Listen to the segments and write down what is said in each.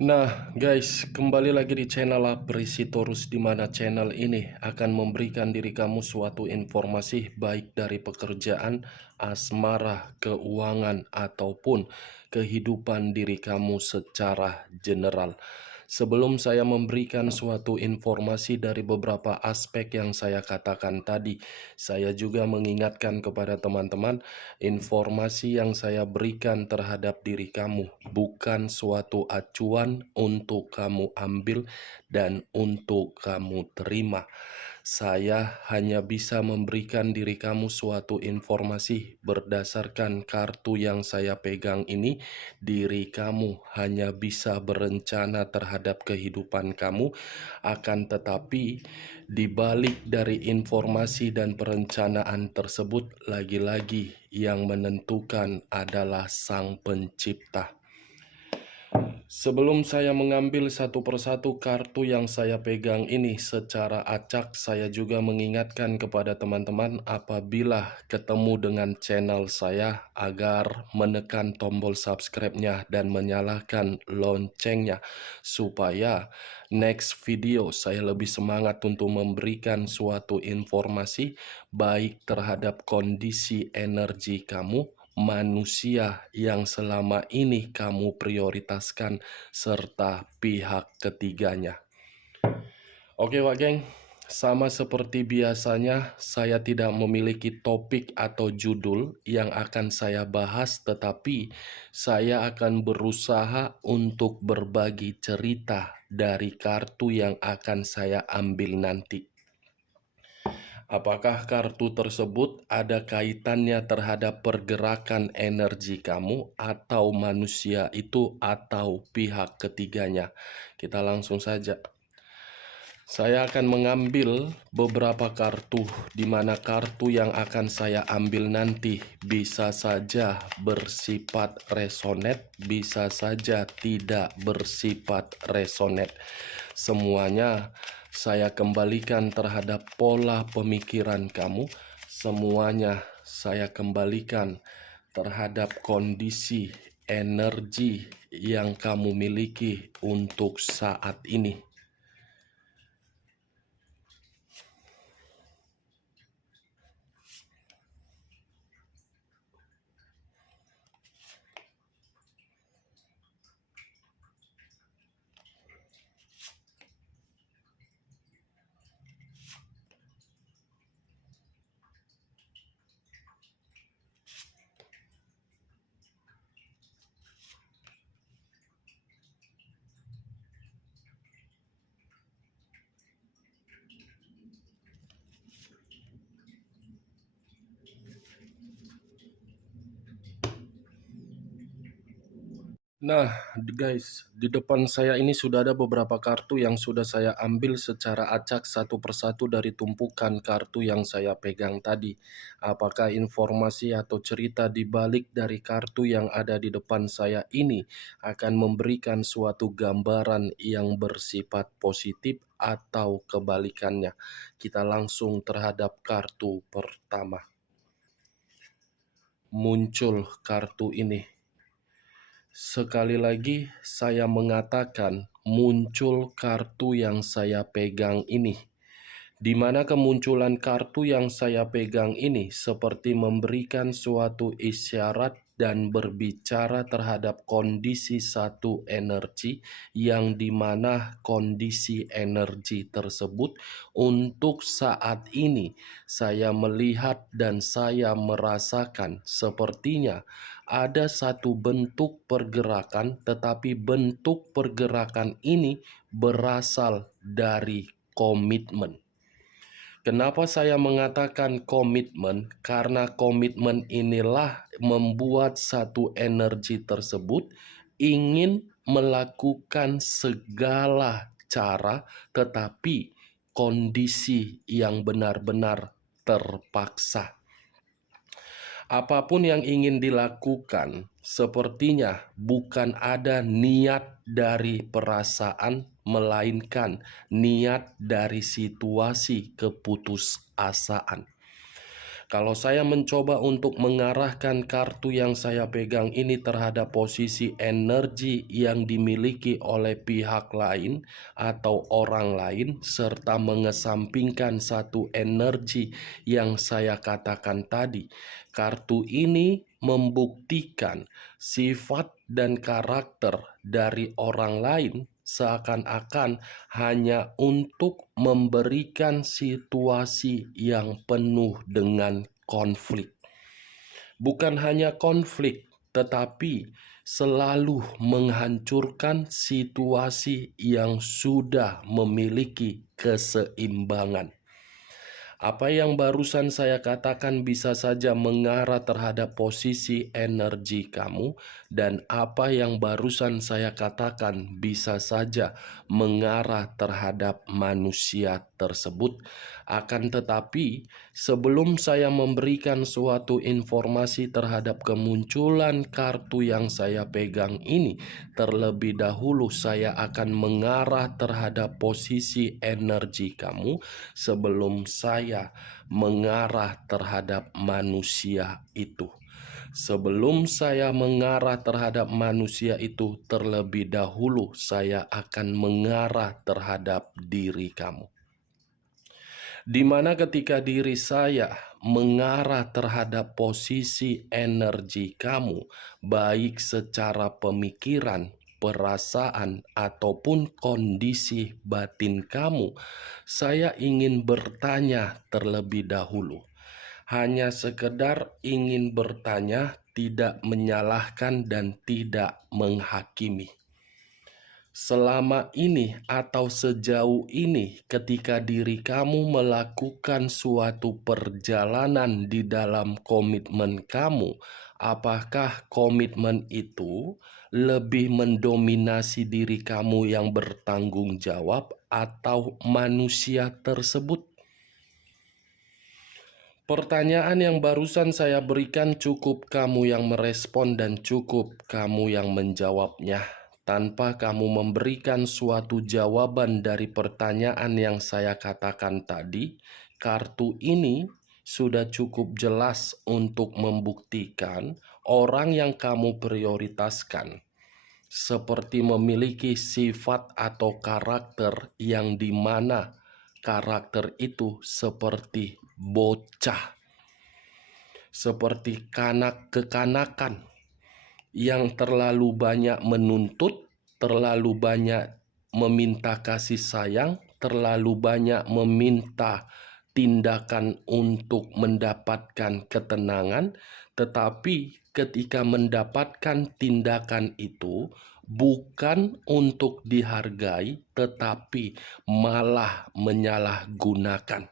Nah, guys, kembali lagi di channel Aprisitorus, di mana channel ini akan memberikan diri kamu suatu informasi baik dari pekerjaan, asmara, keuangan, ataupun kehidupan diri kamu secara general. Sebelum saya memberikan suatu informasi dari beberapa aspek yang saya katakan tadi, saya juga mengingatkan kepada teman-teman, informasi yang saya berikan terhadap diri kamu bukan suatu acuan untuk kamu ambil dan untuk kamu terima. Saya hanya bisa memberikan diri kamu suatu informasi berdasarkan kartu yang saya pegang ini. Diri kamu hanya bisa berencana terhadap kehidupan kamu, akan tetapi di balik dari informasi dan perencanaan tersebut, lagi-lagi yang menentukan adalah Sang Pencipta. Sebelum saya mengambil satu persatu kartu yang saya pegang ini secara acak, saya juga mengingatkan kepada teman-teman apabila ketemu dengan channel saya agar menekan tombol subscribe-nya dan menyalakan loncengnya supaya next video saya lebih semangat untuk memberikan suatu informasi baik terhadap kondisi energi kamu, manusia yang selama ini kamu prioritaskan, serta pihak ketiganya. Oke Wak Geng, sama seperti biasanya saya tidak memiliki topik atau judul yang akan saya bahas, tetapi saya akan berusaha untuk berbagi cerita dari kartu yang akan saya ambil nanti. Apakah kartu tersebut ada kaitannya terhadap pergerakan energi kamu atau manusia itu atau pihak ketiganya? Kita langsung saja. Saya akan mengambil beberapa kartu, di mana kartu yang akan saya ambil nanti bisa saja bersifat resonate, bisa saja tidak bersifat resonate. Semuanya saya kembalikan terhadap pola pemikiran kamu. Semuanya saya kembalikan terhadap kondisi energi yang kamu miliki untuk saat ini. Nah, guys, di depan saya ini sudah ada beberapa kartu yang sudah saya ambil secara acak satu persatu dari tumpukan kartu yang saya pegang tadi. Apakah informasi atau cerita di balik dari kartu yang ada di depan saya ini akan memberikan suatu gambaran yang bersifat positif atau kebalikannya? Kita langsung terhadap kartu pertama. Muncul kartu ini. Sekali lagi saya mengatakan muncul kartu yang saya pegang ini, di mana kemunculan kartu yang saya pegang ini seperti memberikan suatu isyarat dan berbicara terhadap kondisi satu energi, yang dimana kondisi energi tersebut untuk saat ini saya melihat dan saya merasakan sepertinya ada satu bentuk pergerakan, tetapi bentuk pergerakan ini berasal dari komitmen. Kenapa saya mengatakan komitmen? Karena komitmen inilah membuat satu energi tersebut ingin melakukan segala cara, tetapi kondisi yang benar-benar terpaksa. Apapun yang ingin dilakukan, sepertinya bukan ada niat dari perasaan, melainkan niat dari situasi keputusasaan. Kalau saya mencoba untuk mengarahkan kartu yang saya pegang ini terhadap posisi energi yang dimiliki oleh pihak lain atau orang lain, serta mengesampingkan satu energi yang saya katakan tadi, kartu ini membuktikan sifat dan karakter dari orang lain seakan-akan hanya untuk memberikan situasi yang penuh dengan konflik. Bukan hanya konflik, tetapi selalu menghancurkan situasi yang sudah memiliki keseimbangan. Apa yang barusan saya katakan bisa saja mengarah terhadap posisi energi kamu, dan apa yang barusan saya katakan bisa saja mengarah terhadap manusia tersebut. Akan tetapi, sebelum saya memberikan suatu informasi terhadap kemunculan kartu yang saya pegang ini, terlebih dahulu saya akan mengarah terhadap posisi energi kamu sebelum saya mengarah terhadap manusia itu. Sebelum saya mengarah terhadap manusia itu, terlebih dahulu saya akan mengarah terhadap diri kamu. Di mana ketika diri saya mengarah terhadap posisi energi kamu, baik secara pemikiran, perasaan, ataupun kondisi batin kamu, saya ingin bertanya terlebih dahulu. Hanya sekedar ingin bertanya, tidak menyalahkan dan tidak menghakimi. Selama ini atau sejauh ini, ketika diri kamu melakukan suatu perjalanan di dalam komitmen kamu, apakah komitmen itu lebih mendominasi diri kamu yang bertanggung jawab atau manusia tersebut? Pertanyaan yang barusan saya berikan cukup kamu yang merespon dan cukup kamu yang menjawabnya. Tanpa kamu memberikan suatu jawaban dari pertanyaan yang saya katakan tadi, kartu ini sudah cukup jelas untuk membuktikan orang yang kamu prioritaskan seperti memiliki sifat atau karakter yang dimana karakter itu seperti bocah, seperti kekanakan yang terlalu banyak menuntut, terlalu banyak meminta kasih sayang, terlalu banyak meminta tindakan untuk mendapatkan ketenangan, tetapi ketika mendapatkan tindakan itu bukan untuk dihargai, tetapi malah menyalahgunakan.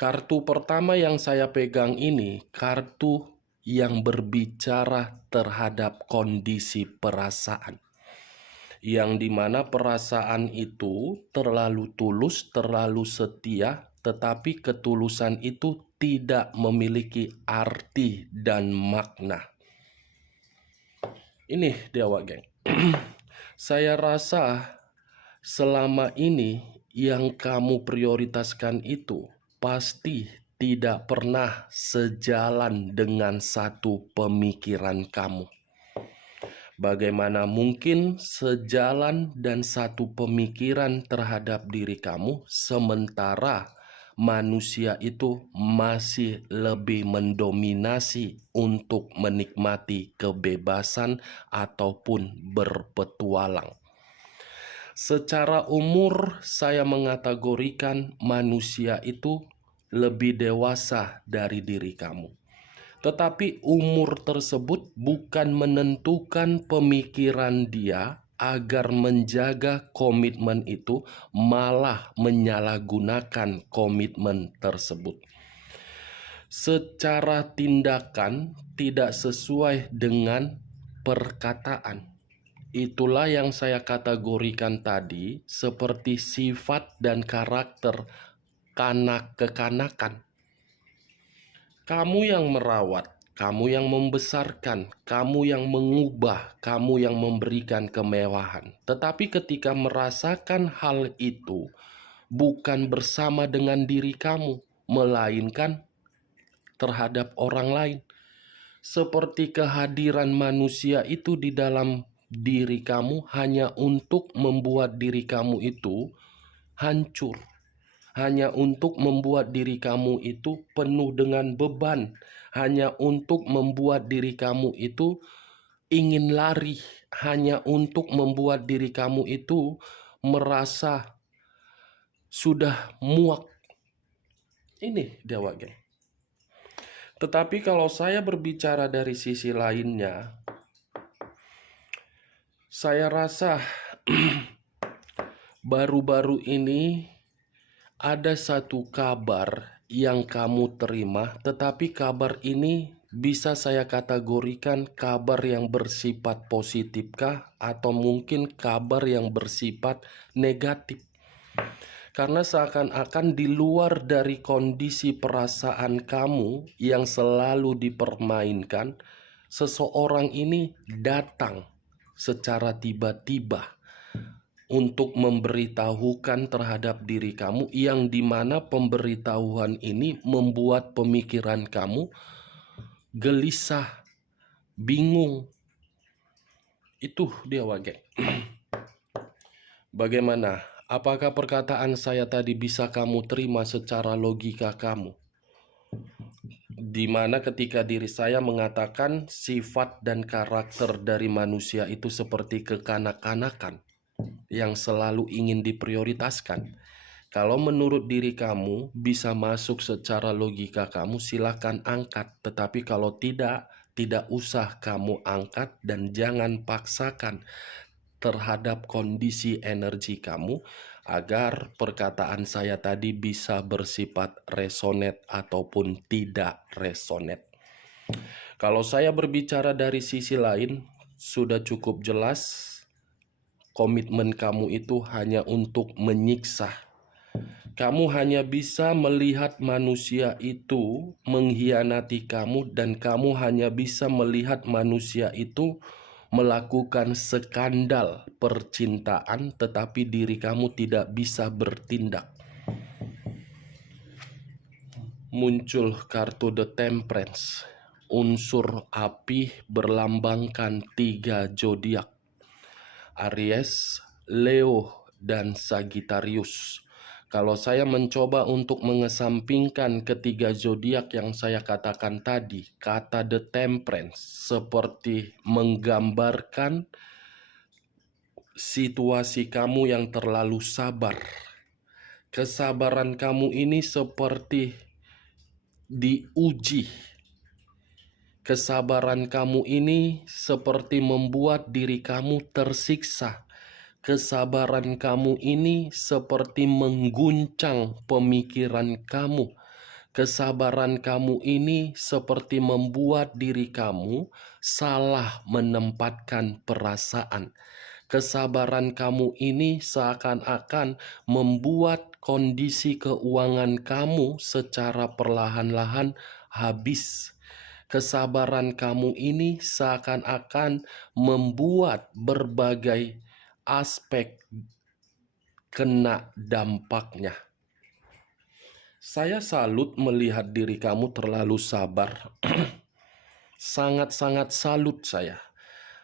Kartu pertama yang saya pegang ini, kartu yang berbicara terhadap kondisi perasaan. Yang dimana perasaan itu terlalu tulus, terlalu setia, tetapi ketulusan itu tidak memiliki arti dan makna. Ini dia, Wak Geng. Saya rasa selama ini yang kamu prioritaskan itu pasti tidak pernah sejalan dengan satu pemikiran kamu. Bagaimana mungkin sejalan dan satu pemikiran terhadap diri kamu, sementara manusia itu masih lebih mendominasi untuk menikmati kebebasan ataupun berpetualang. Secara umur, saya mengategorikan manusia itu lebih dewasa dari diri kamu. Tetapi umur tersebut bukan menentukan pemikiran dia agar menjaga komitmen itu, malah menyalahgunakan komitmen tersebut. Secara tindakan tidak sesuai dengan perkataan. Itulah yang saya kategorikan tadi seperti sifat dan karakter kekanakan. Kamu yang merawat, kamu yang membesarkan, kamu yang mengubah, kamu yang memberikan kemewahan. Tetapi ketika merasakan hal itu bukan bersama dengan diri kamu, melainkan terhadap orang lain. Seperti kehadiran manusia itu di dalam diri kamu hanya untuk membuat diri kamu itu hancur, hanya untuk membuat diri kamu itu penuh dengan beban, hanya untuk membuat diri kamu itu ingin lari, hanya untuk membuat diri kamu itu merasa sudah muak. Ini dewa, geng. Tetapi kalau saya berbicara dari sisi lainnya, saya rasa baru-baru ini ada satu kabar yang kamu terima, tetapi kabar ini bisa saya kategorikan kabar yang bersifat positifkah atau mungkin kabar yang bersifat negatif. Karena seakan-akan di luar dari kondisi perasaan kamu yang selalu dipermainkan, seseorang ini datang secara tiba-tiba untuk memberitahukan terhadap diri kamu, yang dimana pemberitahuan ini membuat pemikiran kamu gelisah, bingung. Itu dia, wage. Bagaimana? Apakah perkataan saya tadi bisa kamu terima secara logika kamu? Dimana ketika diri saya mengatakan sifat dan karakter dari manusia itu seperti kekanak-kanakan yang selalu ingin diprioritaskan. Kalau menurut diri kamu bisa masuk secara logika kamu, silahkan angkat. Tetapi kalau tidak usah kamu angkat dan jangan paksakan terhadap kondisi energi kamu agar perkataan saya tadi bisa bersifat resonate ataupun tidak resonate. Kalau saya berbicara dari sisi lain, sudah cukup jelas komitmen kamu itu hanya untuk menyiksa. Kamu hanya bisa melihat manusia itu mengkhianati kamu, dan kamu hanya bisa melihat manusia itu melakukan skandal percintaan, tetapi diri kamu tidak bisa bertindak. Muncul kartu The Temperance, unsur api berlambangkan 3 zodiak, Aries, Leo, dan Sagittarius. Kalau saya mencoba untuk mengesampingkan ketiga zodiak yang saya katakan tadi, kata The Temperance seperti menggambarkan situasi kamu yang terlalu sabar. Kesabaran kamu ini seperti diuji. Kesabaran kamu ini seperti membuat diri kamu tersiksa. Kesabaran kamu ini seperti mengguncang pemikiran kamu. Kesabaran kamu ini seperti membuat diri kamu salah menempatkan perasaan. Kesabaran kamu ini seakan-akan membuat kondisi keuangan kamu secara perlahan-lahan habis. Kesabaran kamu ini seakan-akan membuat berbagai aspek kena dampaknya. Saya salut melihat diri kamu terlalu sabar. Sangat-sangat salut saya.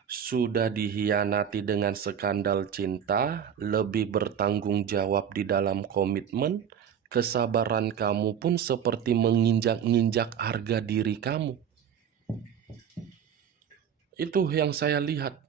Sudah dihianati dengan skandal cinta, lebih bertanggung jawab di dalam komitmen. Kesabaran kamu pun seperti menginjak-injak harga diri kamu. Itu yang saya lihat.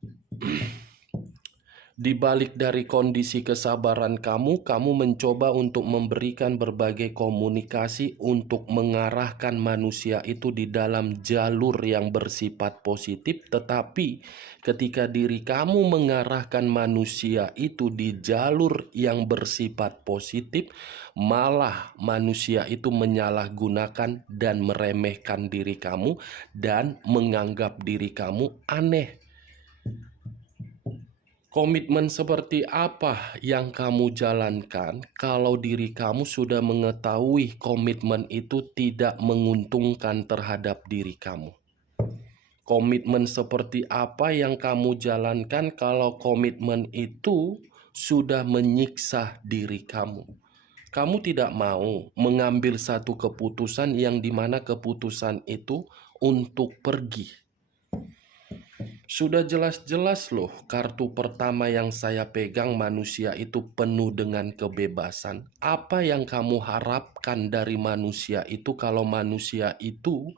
Di balik dari kondisi kesabaran kamu mencoba untuk memberikan berbagai komunikasi untuk mengarahkan manusia itu di dalam jalur yang bersifat positif. Tetapi ketika diri kamu mengarahkan manusia itu di jalur yang bersifat positif, malah manusia itu menyalahgunakan dan meremehkan diri kamu dan menganggap diri kamu aneh. Komitmen seperti apa yang kamu jalankan kalau diri kamu sudah mengetahui komitmen itu tidak menguntungkan terhadap diri kamu? Komitmen seperti apa yang kamu jalankan kalau komitmen itu sudah menyiksa diri kamu? Kamu tidak mau mengambil satu keputusan yang dimana keputusan itu untuk pergi. Sudah jelas-jelas loh, kartu pertama yang saya pegang, manusia itu penuh dengan kebebasan. Apa yang kamu harapkan dari manusia itu kalau manusia itu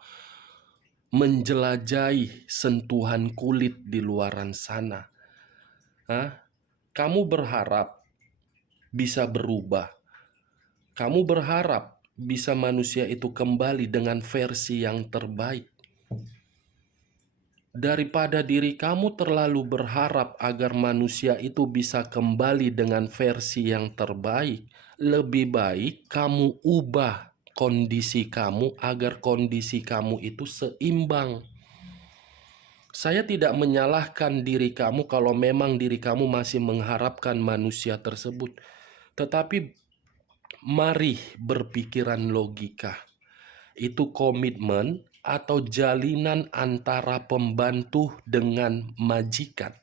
menjelajahi sentuhan kulit di luaran sana? Hah? Kamu berharap bisa berubah. Kamu berharap bisa manusia itu kembali dengan versi yang terbaik. Daripada diri kamu terlalu berharap agar manusia itu bisa kembali dengan versi yang terbaik, lebih baik kamu ubah kondisi kamu agar kondisi kamu itu seimbang. Saya tidak menyalahkan diri kamu kalau memang diri kamu masih mengharapkan manusia tersebut. Tetapi mari berpikiran logika. Itu komitmen atau jalinan antara pembantu dengan majikan,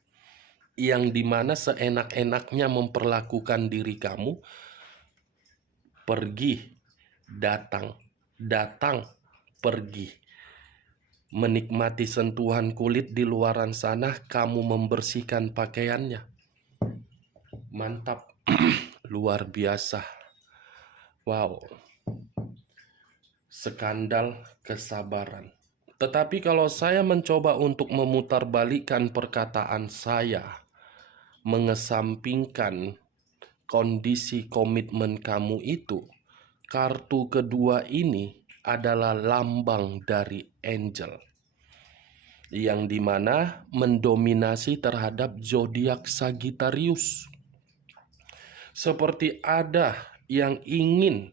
yang dimana seenak-enaknya memperlakukan diri kamu, pergi, datang, datang, pergi. Menikmati sentuhan kulit di luaran sana, kamu membersihkan pakaiannya. Mantap, luar biasa. Wow. Skandal kesabaran. Tetapi kalau saya mencoba untuk memutarbalikkan perkataan saya, mengesampingkan kondisi komitmen kamu itu, kartu kedua ini adalah lambang dari angel, yang dimana mendominasi terhadap zodiak Sagittarius. Seperti ada yang ingin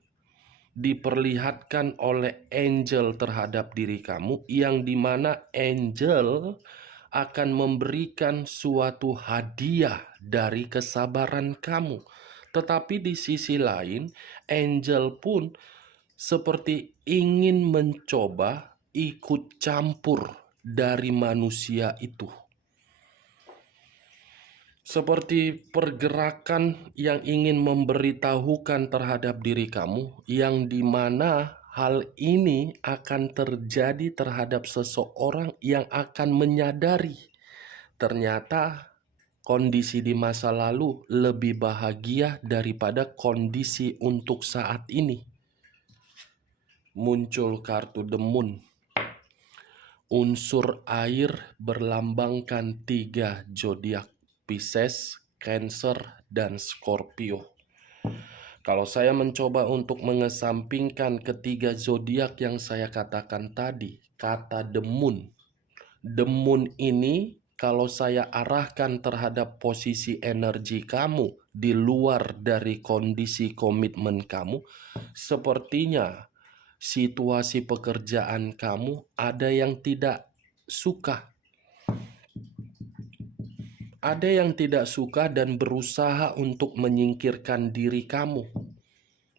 diperlihatkan oleh angel terhadap diri kamu, yang dimana angel akan memberikan suatu hadiah dari kesabaran kamu. Tetapi di sisi lain, angel pun seperti ingin mencoba ikut campur dari manusia itu. Seperti pergerakan yang ingin memberitahukan terhadap diri kamu, yang dimana hal ini akan terjadi terhadap seseorang yang akan menyadari ternyata kondisi di masa lalu lebih bahagia daripada kondisi untuk saat ini. Muncul kartu The Moon. Unsur air berlambangkan 3 zodiak: Pisces, Cancer, dan Scorpio. Kalau saya mencoba untuk mengesampingkan ketiga zodiak yang saya katakan tadi, kata The Moon. The Moon ini kalau saya arahkan terhadap posisi energi kamu di luar dari kondisi komitmen kamu, sepertinya situasi pekerjaan kamu ada yang tidak suka. Ada yang tidak suka dan berusaha untuk menyingkirkan diri kamu.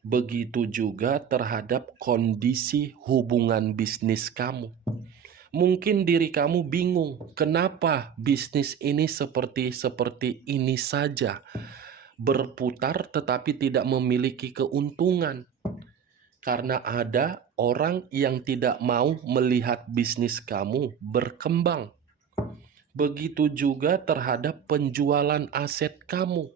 Begitu juga terhadap kondisi hubungan bisnis kamu. Mungkin diri kamu bingung, kenapa bisnis ini seperti ini saja, berputar tetapi tidak memiliki keuntungan. Karena ada orang yang tidak mau melihat bisnis kamu berkembang. Begitu juga terhadap penjualan aset kamu.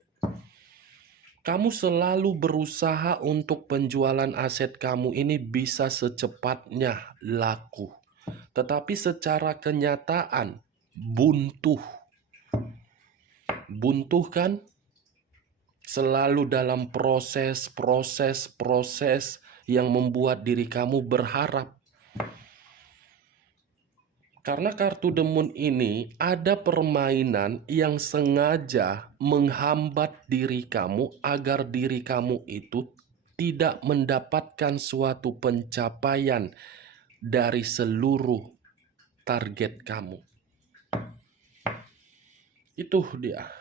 Kamu selalu berusaha untuk penjualan aset kamu ini bisa secepatnya laku. Tetapi secara kenyataan buntu. Buntu kan? Selalu dalam proses yang membuat diri kamu berharap. Karena kartu The Moon ini ada permainan yang sengaja menghambat diri kamu agar diri kamu itu tidak mendapatkan suatu pencapaian dari seluruh target kamu. Itu dia.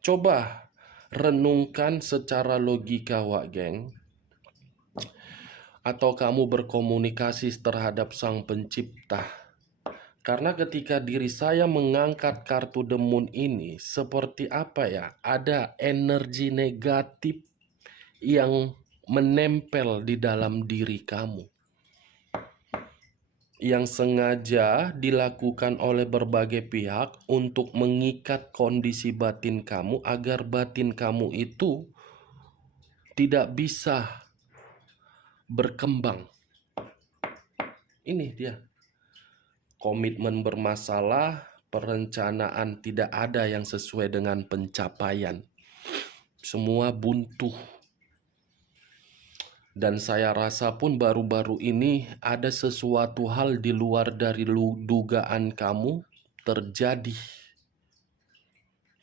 Coba renungkan secara logika, Wak Geng. Atau kamu berkomunikasi terhadap Sang Pencipta. Karena ketika diri saya mengangkat kartu The Moon ini, seperti apa ya? Ada energi negatif yang menempel di dalam diri kamu, yang sengaja dilakukan oleh berbagai pihak untuk mengikat kondisi batin kamu agar batin kamu itu tidak bisa berkembang. Ini dia. Komitmen bermasalah, perencanaan tidak ada yang sesuai dengan pencapaian. Semua buntu. Dan saya rasa pun baru-baru ini ada sesuatu hal di luar dari dugaan kamu terjadi.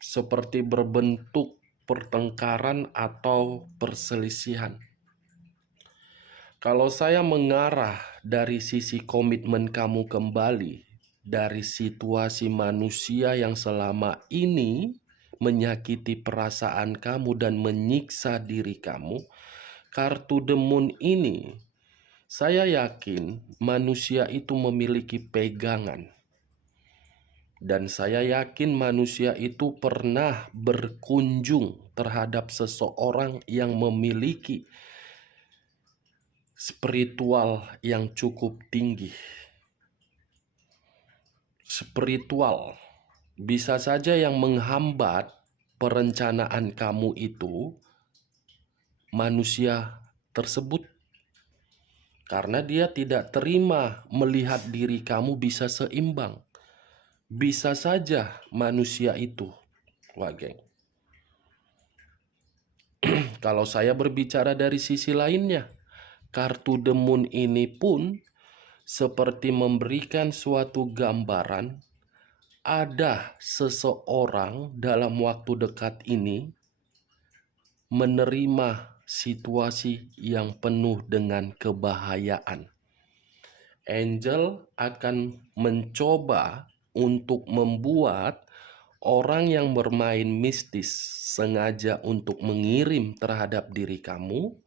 Seperti berbentuk pertengkaran atau perselisihan. Kalau saya mengarah dari sisi komitmen kamu kembali, dari situasi manusia yang selama ini menyakiti perasaan kamu dan menyiksa diri kamu, kartu The Moon ini, saya yakin manusia itu memiliki pegangan. Dan saya yakin manusia itu pernah berkunjung terhadap seseorang yang memiliki spiritual yang cukup tinggi. Spiritual bisa saja yang menghambat perencanaan kamu itu manusia tersebut, karena dia tidak terima melihat diri kamu bisa seimbang. Bisa saja manusia itu, wah geng. Kalau saya berbicara dari sisi lainnya, kartu The Moon ini pun seperti memberikan suatu gambaran ada seseorang dalam waktu dekat ini menerima situasi yang penuh dengan kebahayaan. Angel akan mencoba untuk membuat orang yang bermain mistis sengaja untuk mengirim terhadap diri kamu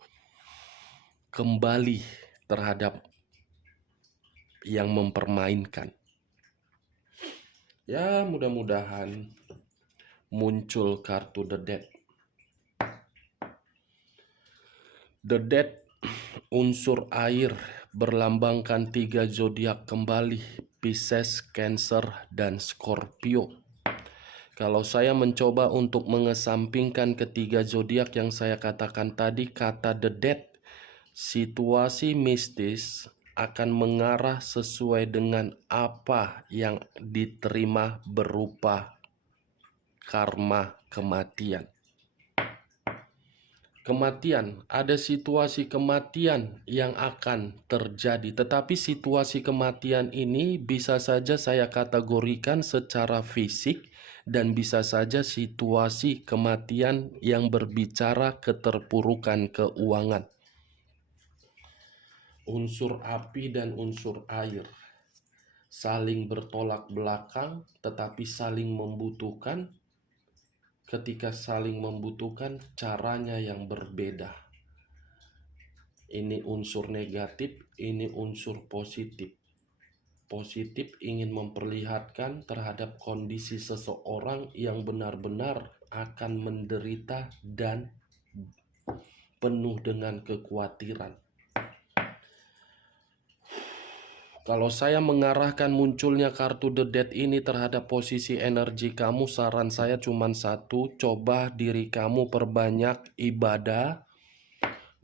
kembali terhadap yang mempermainkan. Ya, mudah-mudahan muncul kartu The Death. The Death, unsur air, berlambangkan 3 zodiak kembali, Pisces, Cancer, dan Scorpio. Kalau saya mencoba untuk mengesampingkan ketiga zodiak yang saya katakan tadi, kata The Death, situasi mistis akan mengarah sesuai dengan apa yang diterima berupa karma kematian. Kematian, ada situasi kematian yang akan terjadi, tetapi situasi kematian ini bisa saja saya kategorikan secara fisik dan bisa saja situasi kematian yang berbicara keterpurukan keuangan. Unsur api dan unsur air saling bertolak belakang tetapi saling membutuhkan. Ketika saling membutuhkan, caranya yang berbeda. Ini unsur negatif, ini unsur positif. Positif ingin memperlihatkan terhadap kondisi seseorang yang benar-benar akan menderita dan penuh dengan kekhawatiran. Kalau saya mengarahkan munculnya kartu The Death ini terhadap posisi energi kamu, saran saya cuma satu, coba diri kamu perbanyak ibadah,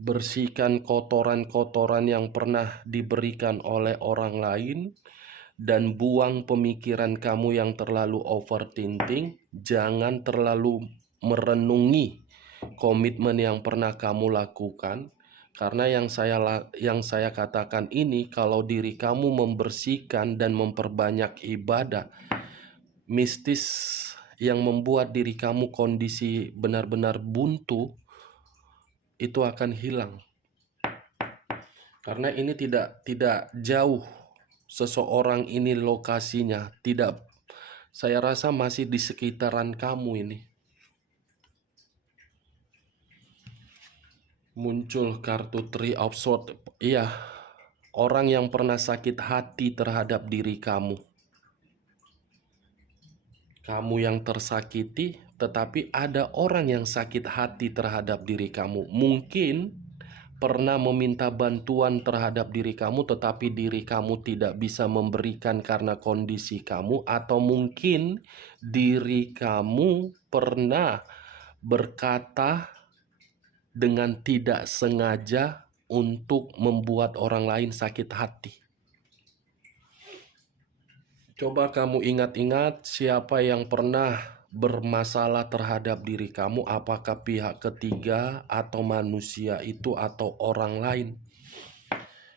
bersihkan kotoran-kotoran yang pernah diberikan oleh orang lain, dan buang pemikiran kamu yang terlalu overthinking. Jangan terlalu merenungi komitmen yang pernah kamu lakukan. Karena yang saya katakan ini, kalau diri kamu membersihkan dan memperbanyak ibadah, mistis yang membuat diri kamu kondisi benar-benar buntu, itu akan hilang. Karena ini tidak jauh seseorang ini lokasinya, tidak, saya rasa masih di sekitaran kamu ini. Muncul kartu Three of Swords. Iya, orang yang pernah sakit hati terhadap diri kamu. Kamu yang tersakiti, tetapi ada orang yang sakit hati terhadap diri kamu. Mungkin pernah meminta bantuan terhadap diri kamu, tetapi diri kamu tidak bisa memberikan karena kondisi kamu, atau mungkin diri kamu pernah berkata dengan tidak sengaja untuk membuat orang lain sakit hati. Coba kamu ingat-ingat siapa yang pernah bermasalah terhadap diri kamu, apakah pihak ketiga atau manusia itu atau orang lain.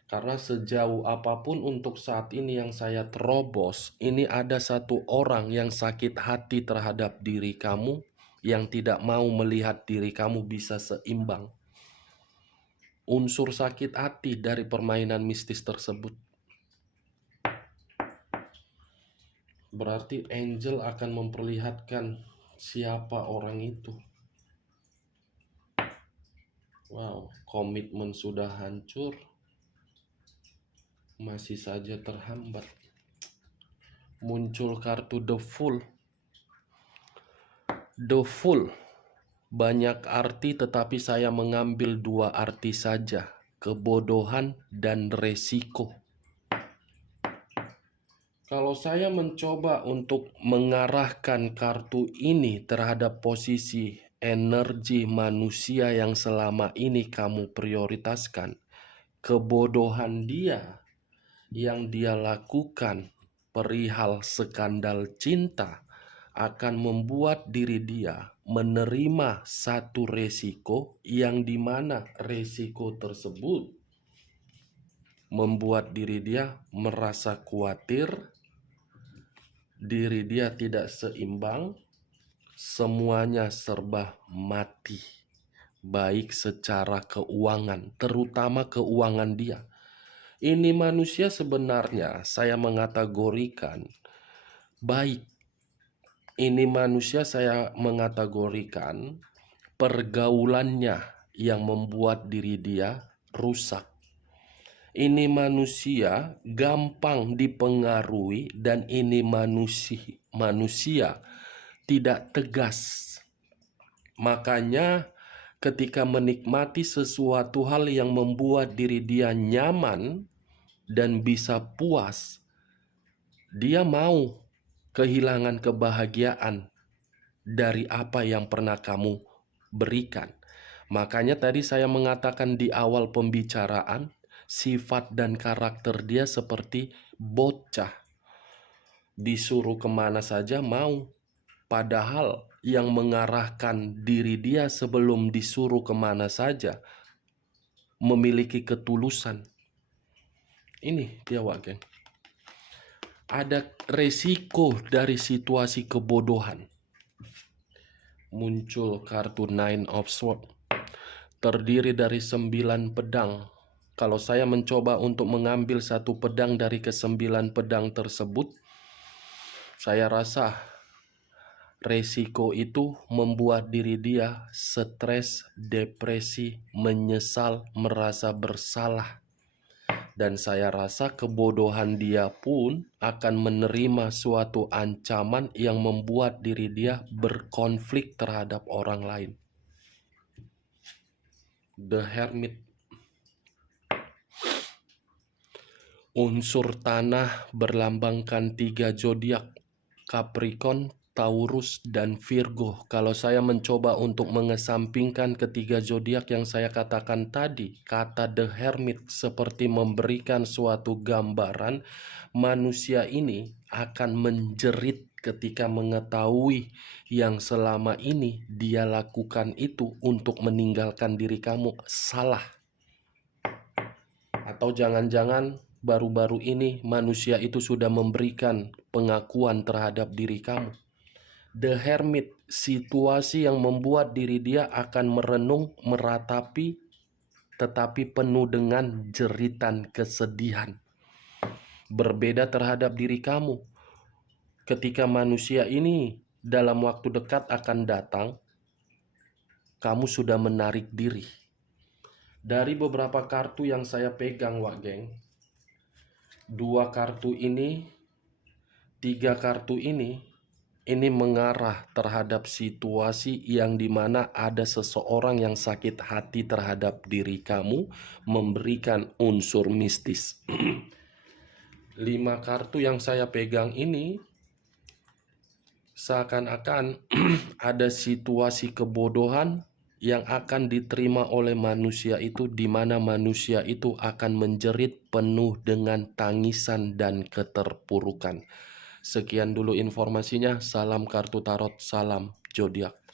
Karena sejauh apapun untuk saat ini yang saya terobos, ini ada satu orang yang sakit hati terhadap diri kamu, yang tidak mau melihat diri kamu bisa seimbang. Unsur sakit hati dari permainan mistis tersebut. Berarti angel akan memperlihatkan siapa orang itu. Wow, komitmen sudah hancur, masih saja terhambat. Muncul kartu The Fool. The Fool banyak arti, tetapi saya mengambil dua arti saja, kebodohan dan resiko. Kalau saya mencoba untuk mengarahkan kartu ini terhadap posisi energi manusia yang selama ini kamu prioritaskan, kebodohan dia yang dia lakukan perihal skandal cinta akan membuat diri dia menerima satu resiko, yang dimana resiko tersebut membuat diri dia merasa khawatir, diri dia tidak seimbang, semuanya serba mati, baik secara keuangan, terutama keuangan dia. Ini manusia sebenarnya saya mengategorikan baik. Ini manusia saya mengategorikan pergaulannya yang membuat diri dia rusak. Ini manusia gampang dipengaruhi, dan ini manusia tidak tegas. Makanya ketika menikmati sesuatu hal yang membuat diri dia nyaman dan bisa puas, dia mau kehilangan kebahagiaan dari apa yang pernah kamu berikan. Makanya tadi saya mengatakan di awal pembicaraan, sifat dan karakter dia seperti bocah. Disuruh kemana saja mau. Padahal yang mengarahkan diri dia sebelum disuruh kemana saja memiliki ketulusan. Ini dia, Wak Geng. Ada resiko dari situasi kebodohan. Muncul kartu Nine of Swords. Terdiri dari 9 pedang. Kalau saya mencoba untuk mengambil satu pedang dari ke-9 pedang tersebut, saya rasa resiko itu membuat diri dia stres, depresi, menyesal, merasa bersalah. Dan saya rasa kebodohan dia pun akan menerima suatu ancaman yang membuat diri dia berkonflik terhadap orang lain. The Hermit. Unsur tanah berlambangkan 3 zodiak, Capricorn, Taurus, dan Virgo. Kalau saya mencoba untuk mengesampingkan ketiga zodiak yang saya katakan tadi, kata The Hermit seperti memberikan suatu gambaran manusia ini akan menjerit ketika mengetahui yang selama ini dia lakukan itu untuk meninggalkan diri kamu salah. Atau jangan-jangan baru-baru ini manusia itu sudah memberikan pengakuan terhadap diri kamu. The Hermit, situasi yang membuat diri dia akan merenung, meratapi, tetapi penuh dengan jeritan kesedihan. Berbeda terhadap diri kamu. Ketika manusia ini dalam waktu dekat akan datang, kamu sudah menarik diri. Dari beberapa kartu yang saya pegang, Wak Geng, 2 kartu ini, 3 kartu ini ini mengarah terhadap situasi yang dimana ada seseorang yang sakit hati terhadap diri kamu, memberikan unsur mistis. 5 kartu yang saya pegang ini seakan-akan ada situasi kebodohan yang akan diterima oleh manusia itu, di mana manusia itu akan menjerit penuh dengan tangisan dan keterpurukan. Sekian dulu informasinya. Salam kartu tarot, salam zodiak.